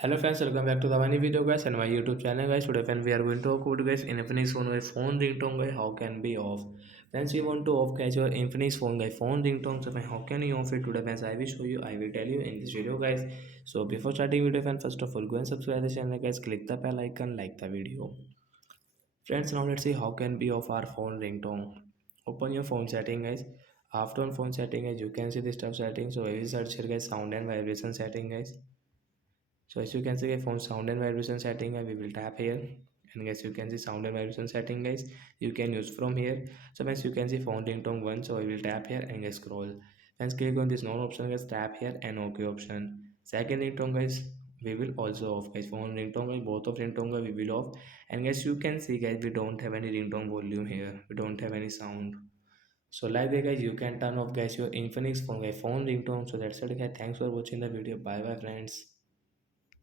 Hello friends, welcome back to the funny video guys and my YouTube channel guys. Today friends we are going to talk about guys Infinix phone guys phone ringtone guys how can be off. Friends we want to off guys your Infinix phone guys phone ringtone so friends, how can you off it today friends I will show you I will tell you in this video guys. So before starting video friends first of all go and subscribe the channel guys, click the bell icon, like the video. Friends now let's see how can be off our phone ringtone. Open your phone setting guys. After on phone setting guys you can see this tab setting, so I will search here guys sound and vibration setting guys. So as you can see phone sound and vibration setting we will tap here, and guys you can see sound and vibration setting guys you can use from here. So guys you can see phone ringtone one, so I will tap here and guys scroll and click on this non option guys, tap here and ok option. Second ringtone guys we will also off guys, phone ringtone guys both of ringtone guys we will off. And guys you can see guys we don't have any ringtone volume here, we don't have any sound. So like that guys you can turn off guys your Infinix phone guys phone ringtone. So that's it guys, thanks for watching the video, bye bye friends.